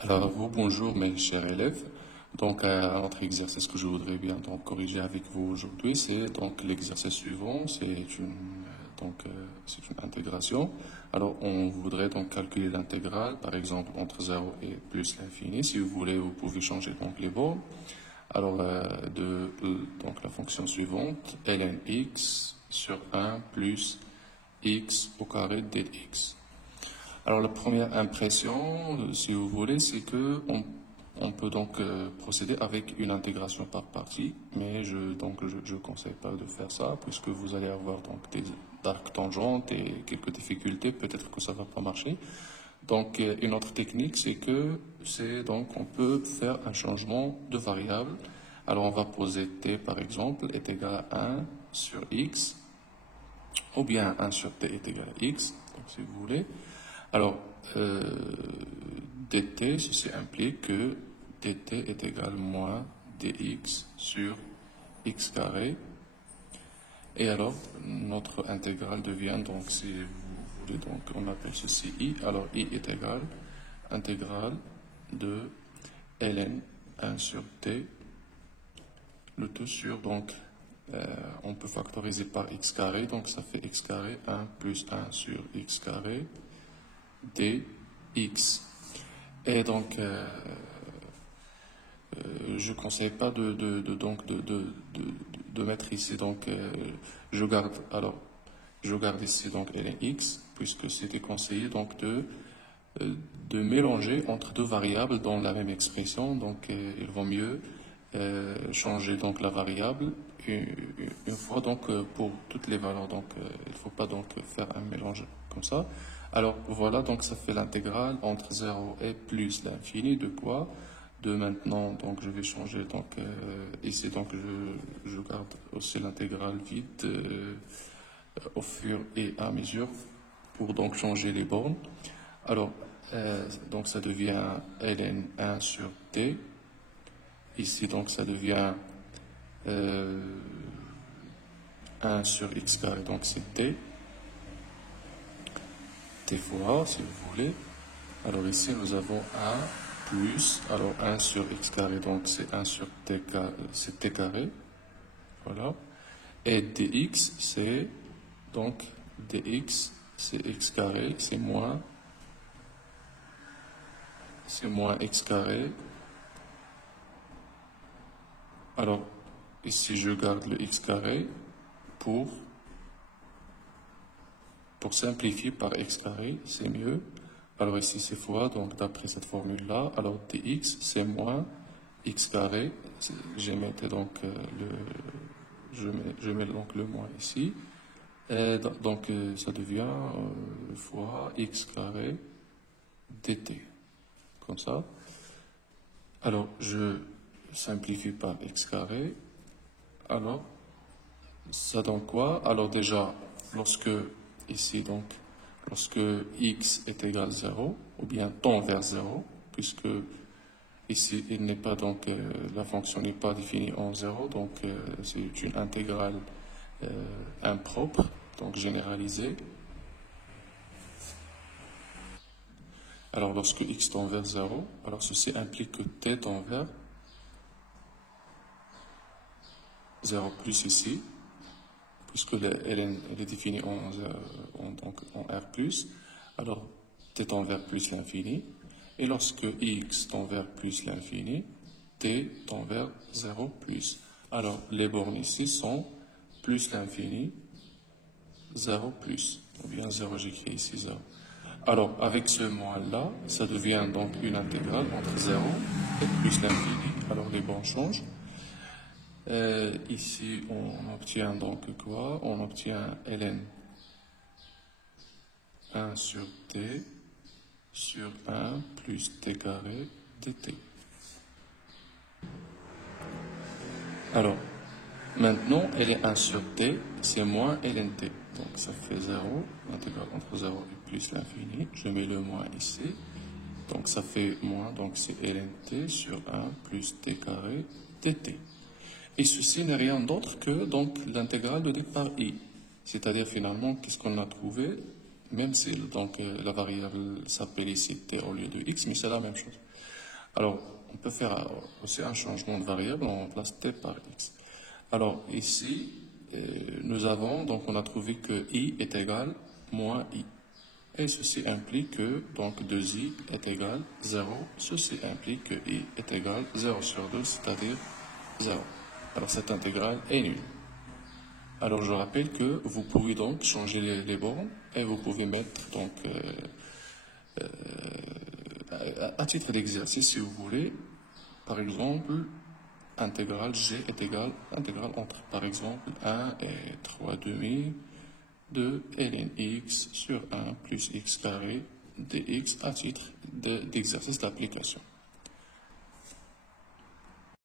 Alors, vous, bonjour mes chers élèves. Donc, un autre exercice que je voudrais bien donc corriger avec vous aujourd'hui, c'est donc l'exercice suivant, c'est une intégration. Alors, on voudrait donc calculer l'intégrale, par exemple entre 0 et plus l'infini. Si vous voulez, vous pouvez changer donc les bornes. Alors, donc la fonction suivante, ln x sur 1 plus x au carré dx. Alors la première impression, si vous voulez, c'est que on peut donc procéder avec une intégration par partie, mais je conseille pas de faire ça puisque vous allez avoir donc des arcs tangentes et quelques difficultés, peut-être que ça va pas marcher. Donc une autre technique, c'est donc on peut faire un changement de variable. Alors on va poser t par exemple est égal à 1 sur x ou bien 1 sur t est égal à x, donc si vous voulez. Alors, dt, ceci implique que dt est égal à moins dx sur x carré. Et alors, notre intégrale devient, donc, si vous voulez, donc, on appelle ceci i. Alors, i est égal à intégrale de ln 1 sur t, le tout sur, donc, on peut factoriser par x carré, donc ça fait x carré 1 plus 1 sur x carré dx. Et donc, je ne conseille pas de mettre ici, donc, je garde ici donc ln(x), puisque c'était conseillé donc de mélanger entre deux variables dans la même expression, donc il vaut mieux changer donc la variable une fois donc pour toutes les valeurs, donc il ne faut pas donc faire un mélange comme ça. Alors voilà, donc ça fait l'intégrale entre 0 et plus l'infini de quoi? De maintenant, donc je vais changer, donc ici donc je garde aussi l'intégrale vide au fur et à mesure pour donc changer les bornes. Alors donc ça devient ln 1 sur t. Ici donc ça devient 1 sur x carré, donc c'est t. T fois, si vous voulez. Alors ici, nous avons 1 plus, alors 1 sur x carré, donc c'est 1 sur t carré, c'est t carré. Voilà. Et dx, c'est, donc, dx, c'est x carré, c'est moins x carré. Alors, ici, je garde le x carré pour simplifier par x carré, c'est mieux. Alors ici c'est fois, donc d'après cette formule-là, alors dx c'est moins x carré, donc je mets donc le moins ici, et donc ça devient fois x carré dt, comme ça. Alors je simplifie par x carré, alors ça donne quoi? Alors déjà, ici donc, lorsque x est égal à 0, ou bien tend vers 0, puisque ici il n'est pas donc, la fonction n'est pas définie en 0, donc c'est une intégrale impropre, donc généralisée. Alors lorsque x tend vers 0, alors ceci implique que t tend vers 0 plus ici, puisque elle est définie en R+, alors t tend vers plus l'infini, et lorsque x tend vers plus l'infini, t tend vers 0 plus. Alors les bornes ici sont plus l'infini, 0 plus, ou bien 0, j'écris ici 0. Alors avec ce moins-là, ça devient donc une intégrale entre 0 et plus l'infini. Alors les bornes changent. Ici, on obtient donc quoi? On obtient ln 1 sur t sur 1 plus t carré dt. Alors, maintenant, ln 1 sur t, c'est moins ln t. Donc, ça fait 0, l'intégrale entre 0 et plus l'infini. Je mets le moins ici. Donc, ça fait moins, donc c'est ln t sur 1 plus t carré dt. Et ceci n'est rien d'autre que donc l'intégrale de d par i. C'est-à-dire finalement, qu'est-ce qu'on a trouvé? même si donc, la variable s'appelle ici t au lieu de x, mais c'est la même chose. Alors, on peut faire aussi un changement de variable, on remplace t par x. Alors, ici, nous avons, donc on a trouvé que i est égal moins i. Et ceci implique que donc 2i est égal 0. Ceci implique que i est égal 0 sur 2, c'est-à-dire 0. Alors cette intégrale est nulle. Alors je rappelle que vous pouvez donc changer les bornes et vous pouvez mettre donc à titre d'exercice si vous voulez, par exemple, intégrale g est égale intégrale entre par exemple 1 et 3 demi de ln x sur 1 plus x carré dx à titre d'exercice d'application.